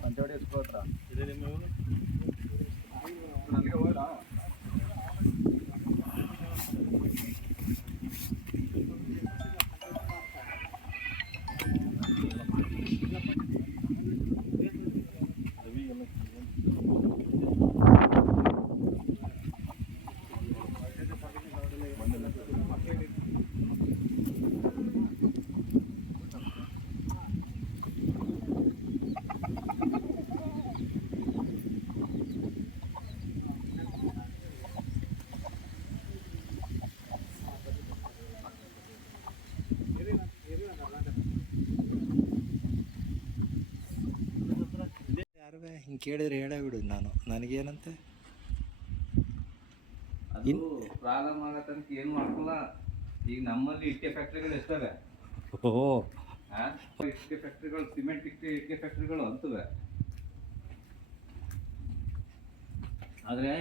పంచవాడు వేసుకోవట్రా ಹಿಂಗೆ ಕೇಳಿದ್ರೆ ಹೇಳೇ ಬಿಡು ನಾನು. ನನಗೇನಂತೆ? ಅದು ಪ್ರಾಬ್ಲಮ್ ಆಗೋ ತನಕ ಏನು ಮಾಡ್ಕೊಲ್ಲ? ಈಗ ನಮ್ಮಲ್ಲಿ ಇಟ್ಟಿಗೆ ಫ್ಯಾಕ್ಟ್ರಿಗಳು ಎಷ್ಟವೆ ಓ? ಇಟ್ಟಿಗೆ ಫ್ಯಾಕ್ಟ್ರಿಗಳು ಸಿಮೆಂಟ್ ಇಟ್ಟಿಗೆ ಇಟ್ಟಿಗೆ ಫ್ಯಾಕ್ಟ್ರಿಗಳು ಅಂತವೆ. ಆದರೆ